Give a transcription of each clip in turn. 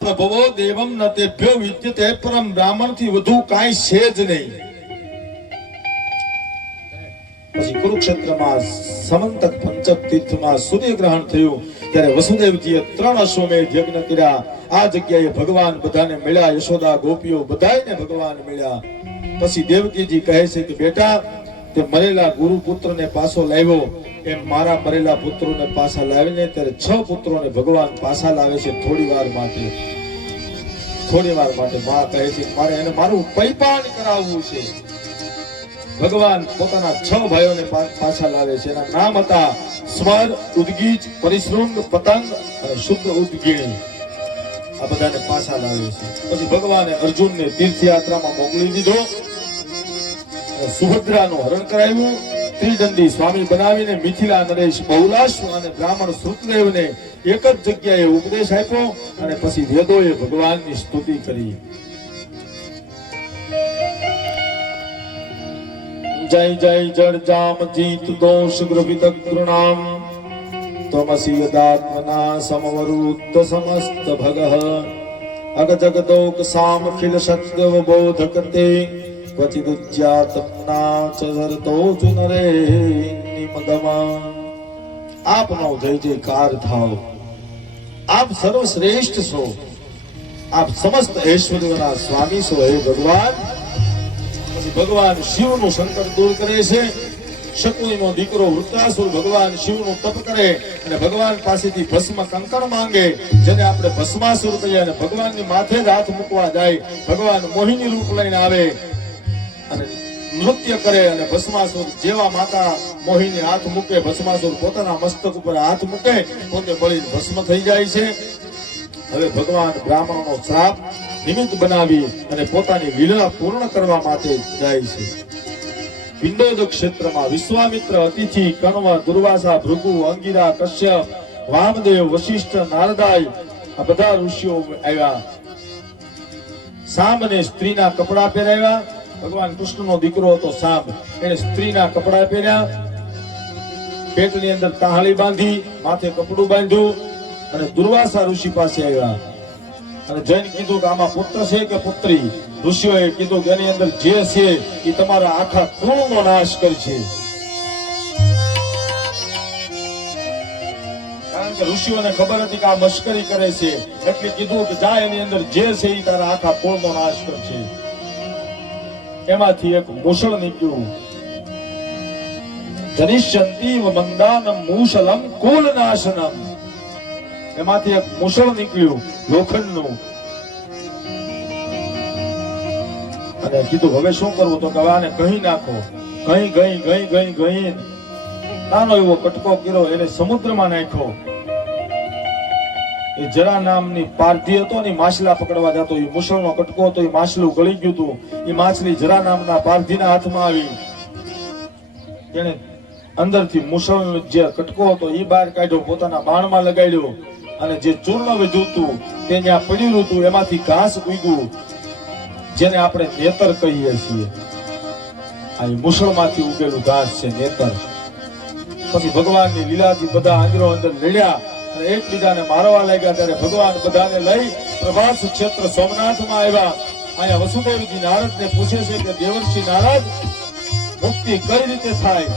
પ્રભવો દેવમ ન તેભ્યો વિદ્યતે પરમ બ્રાહ્મણ થી વધુ કાંઈ છે જ નહીં. પછી કુરુક્ષેત્રમાં સમંતક પંચક તીર્થમાં સૂર્યગ્રહણ થયું ત્યારે વસુદેવજીએ 3 અશ્વમેધ યજ્ઞ કર્યા. આ જગ્યાએ ભગવાન બધાને મળ્યા, યશોદા ગોપીઓ બધાને ભગવાન મળ્યા. પછી દેવકીજી કહે છે કે બેટા તે મરેલા ગુરુપુત્રને પાછો લાવ્યો એમ મારા મરેલા પુત્રોને પાછા લાવીને ત્યારે 6 પુત્રોને ભગવાન પાછા લાવે છે થોડી વાર માટે. માં કહે છે મારે એને મારું પૈપાન કરાવવું છે. ભગવાન પોતાના 6 ભાઈઓને પાછા લાવે છે. એના નામ હતા સ્વર, ઉદગીજ, પરિશ્રુંગ, પતંગ અને શુદ્ધ ઉદગીણી. આ બધાને પાછા લાવે છે. પછી ભગવાને અર્જુનને તીર્થયાત્રામાં મોકલી દીધો. સુભદ્રાનું હરણ કરાવ્યું. ત્રિદંડી સ્વામી બનાવીને મિથિલા નરેશ બહુલાશ્વ અને બ્રાહ્મણ શ્રુતદેવને એક જ જગ્યાએ ઉપદેશ આપ્યો અને પછી વેદોએ ભગવાનની સ્તુતિ કરી. જય જય જડજામ જીત દોષ ગ્રવિત કૃણામ તમસી યદાત્મના સમવરુદ્ધ સમસ્ત ભગઃ અગ જગદોક સામ ખિલ સત્યવ બોધકતે ક્વચિદુજ્જાતમના ચરતો ચુનરે નિમગમા. આપનો જય જયકાર થાવ. આપ સર્વશ્રેષ્ઠ છો. આપ સમસ્ત ઐશ્વર્યોના સ્વામી છો હે ભગવાન. ભગવાન શિવનું સંકટ દૂર કરે છે. શકુનીનો દીકરો વૃત્રાસુર ભગવાન શિવનું તપ કરે અને ભગવાન પાસેથી ભસ્મ કંકણ માંગે, જેને આપણે ભસ્માસુર કહીએ, અને ભગવાનની માથે જ હાથ મૂકવા જાય. ભગવાન મોહિની રૂપ લઈને આવે અને નૃત્ય કરે અને ભસ્માસુર જેવા માતા મોહિની હાથ મૂકે, ભસ્માસુર પોતાના મસ્તક ઉપર હાથ મૂકે, પોતે બળીને ભસ્મ થઈ જાય છે. હવે ભગવાન બ્રાહ્મણોનો શ્રાપ નિમિત્ત બનાવી અને પોતાની લીલા પૂર્ણ કરવા માટે જાય છે. પિંડોદ ક્ષેત્રમાં વિશ્વામિત્ર, અતિથિ, કણવ, દુર્વાસા, ભૃગુ, અંગિરા, કશ્યપ, વામદેવ, વશિષ્ઠ, નારદાય આ બધા ઋષિઓ આવ્યા. સાંબને સ્ત્રીના કપડા પહેરાવ્યા. ભગવાન કૃષ્ણનો દીકરો હતો સાંબ, એને સ્ત્રીના કપડા પહેર્યા, પેટની અંદર તાહળી બાંધી, માથે કપડું બાંધ્યું અને દુર્વાસા ઋષિ પાસે આવ્યા અને જઈને કીધું કે આમાં પુત્ર છે કે પુત્રી. ઋષિઓએ કીધું કે એની અંદર જે છે એ તમારા આખા કુળનો નાશ કરશે. કારણ કે ઋષિઓને ખબર હતી કે આ મશ્કરી કરે છે, એટલે કીધું કે જા એની અંદર જે છે એ તારા આખા કુળનો નાશ કરશે. એમાંથી એક મુસળ નીકળ્યું. જનિષ્યંતિ મંદાનમ મુસલમ કુલનાશનમ. એમાંથી એક મુસળ નીકળ્યું લોખંડનું અને કીધું હવે શું કરવું? તો કે આને કહી નાખો. ગઈ નાનો એવો કટકો કર્યો, એને સમુદ્રમાં નાખ્યો. એ જરા નામની પારધી હતો ને, માછલા પકડવા જતો. એ મુસળનો કટકો હતો, એ માછલું ગળી ગયું હતું. એ માછલી જરા નામના પારધીના હાથમાં આવી. તેને અંદરથી મુસળનો જે કટકો હતો એ બહાર કાઢ્યો, પોતાના બાણમાં લગાડ્યો અને જે ચૂર્ણ વધ્યું હતું તે ત્યાં પડ્યું હતું, એમાંથી ઘાસ ઉગ્યું, જેને આપણે નેતર કહીએ છીએ. આ મુસળમાંથી ઉગેલું ઘાસ છે નેતર. પછી ભગવાનની લીલાથી બધા આંદરો અંદર લડ્યા અને એકબીજાને મારવા લાગ્યા. ત્યારે ભગવાન બધાને લઈ પ્રભાસ ક્ષેત્ર સોમનાથમાં આવ્યા. અહીંયા વસુદેવજી નારદને પૂછે છે કે દેવર્ષિ નારદ, મુક્તિ કઈ રીતે થાય?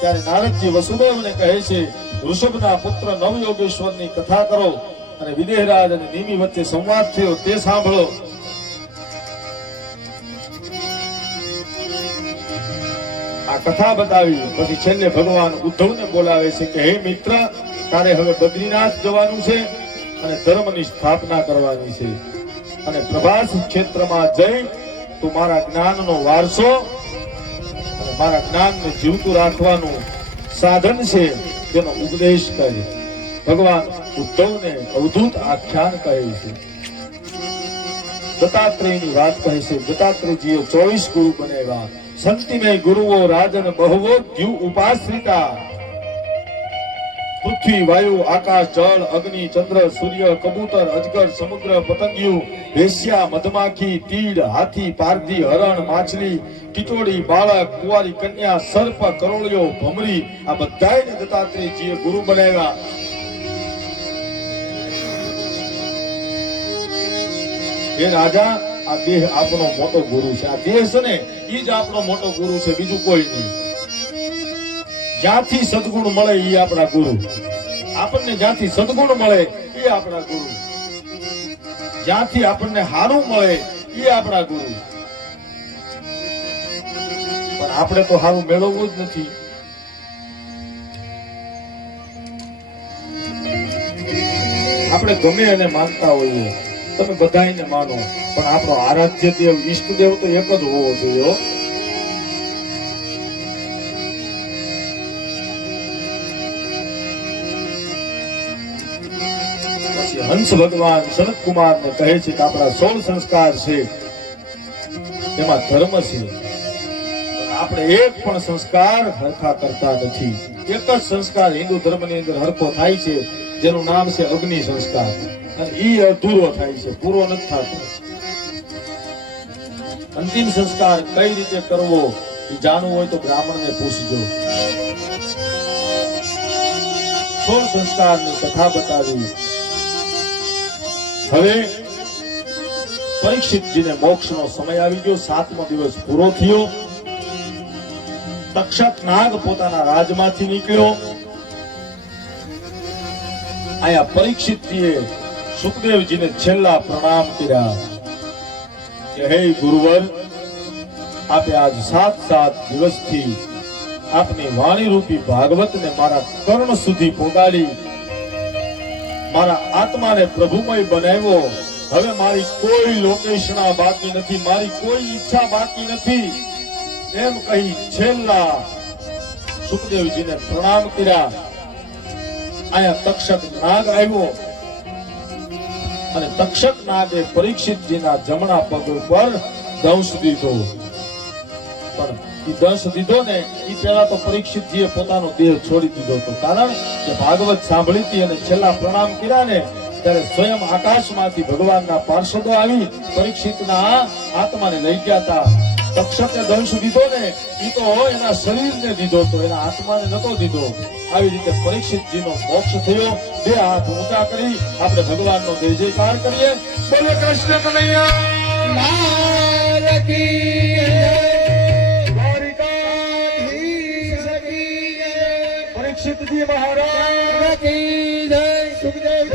ત્યારે નારદજી વસુદેવને કહે છે ઋષભના પુત્ર નવયોગેશ્વરની કથા કરો અને વિદેહરાજ અને નિમિ વચ્ચે સંવાદ થયો તે સાંભળો. આ કથા બતાવી પછી છેલ્લે ભગવાન ઉદ્ધવને બોલાવે છે કે હે મિત્ર, તારે હવે બદ્રીનાથ જવાનું છે અને ધર્મની સ્થાપના કરવાની છે અને પ્રભાસ ક્ષેત્રમાં જઈ તું મારા જ્ઞાનનો વારસો અને મારા જ્ઞાનને જીવતું રાખવાનું સાધન છે તેનો ઉપદેશ કરે. ભગવાન ઉદ્ધવને અવધૂત આખ્યાન કહે છે. દત્તાત્રેયની વાત કહે છે. દત્તાત્રેયજીએ 24 ગુરુ બનાવ્યા. સંતિમય ગુરુઓ રાજન બહુવો દ્યુ ઉપાશ્રિતા. પૃથ્વી, વાયુ, આકાશ, જળ, અગ્નિ, ચંદ્ર, સૂર્ય, કબૂતર, અજગર, સમુદ્ર, પતંગિયું, વેશ્યા, મધમાખી, તીડ, હાથી, પારધી, હરણ, માછલી, ટીટોડી, બાળક, કુંવારી કન્યા, સર્પ, કરોળિયો, ભમરી આ બધાને દત્તાત્રેયજીએ ગુરુ બનાવ્યા. હે રાજા, આ દેહ આપણો મોટો ગુરુ છે. આ દેહ છે ને એ જ આપણો મોટો ગુરુ છે, બીજું કોઈ નહીં. જ્યાંથી સદગુણ મળે એ આપણા ગુરુ. આપણને જ્યાંથી સદગુણ મળે એ આપણા ગુરુ. જ્યાંથી આપણને હારું મળે એ આપણા ગુરુ. પણ આપણે તો હારું મેળવવું જ નથી. આપણે ગમે એને માનતા હોઈએ, તમે બધાને માનો, પણ આપણો આરાધ્ય દેવ, ઈષ્ટદેવ તો એક જ હોવો જોઈએ. પછી હંસ ભગવાન સનત કુમાર ને કહે છે કે આપણા 16 સંસ્કાર છે, એમાં ધર્મ છે. આપણે એક પણ સંસ્કાર હરખા કરતા નથી. એક જ સંસ્કાર હિન્દુ ધર્મની અંદર હરખો થાય છે, જેનું નામ છે અગ્નિ સંસ્કાર. અને ઈ અધૂરો થાય છે, પૂરો નથી થતો. અંતિમ સંસ્કાર કઈ રીતે કરવો એ જાણવું હોય તો બ્રાહ્મણને પૂછજો. 16 સંસ્કારની કથા બતાવી. હવે પરીક્ષિતજીને મોક્ષનો સમય આવી ગયો. 7મો દિવસ પૂરો થયો. તક્ષક નાગ પોતાના રાજમાંથી નીકળ્યો. આયા પરીક્ષિતજીએ સુખદેવજીને છેલ્લા પ્રણામ કર્યા કે હે ગુરુવર, આપે આજ 7 દિવસથી આપની વાણી રૂપી ભાગવતને મારા કર્ણ સુધી પહોંચાડી, મારા આત્માને પ્રભુમય બનાવ્યો. હવે મારી કોઈ લોકેશના બાકી નથી, મારી કોઈ ઈચ્છા બાકી નથી. એમ કહી છેલ્લા સુખદેવજીને પ્રણામ કર્યા. આયા તક્ષક નાગ આવ્યો અને તક્ષક નાગે પરીક્ષિતજીના જમણા પગ ઉપર દંશ દીધો. પણ એ દંશ દીધો ને એ પહેલા તો પરીક્ષિતજીએ પોતાનો દેહ છોડી દીધો હતો. કારણ કે ભાગવત સાંભળી હતી અને છેલ્લા પ્રણામ કર્યા ને ત્યારે સ્વયં આકાશમાંથી ભગવાનના પાર્ષદો આવી પરીક્ષિતના આત્માને લઈ ગયા હતા. તક્ષકે દંશ દીધો ને એ તો એના શરીરને દીધો હતો, એના આત્માને નતો દીધો. આવી રીતે પરીક્ષિતજીનો મોક્ષ થયો. બે હાથ ઊંચા કરી આપણે ભગવાનનો જય જયકાર કરીએ. બોલે કૃષ્ણ કનૈયા લાલ કી જય, દ્વારિકાધીશ કી જય, પરીક્ષિતજી મહારાજ કી જય, સુખદેવ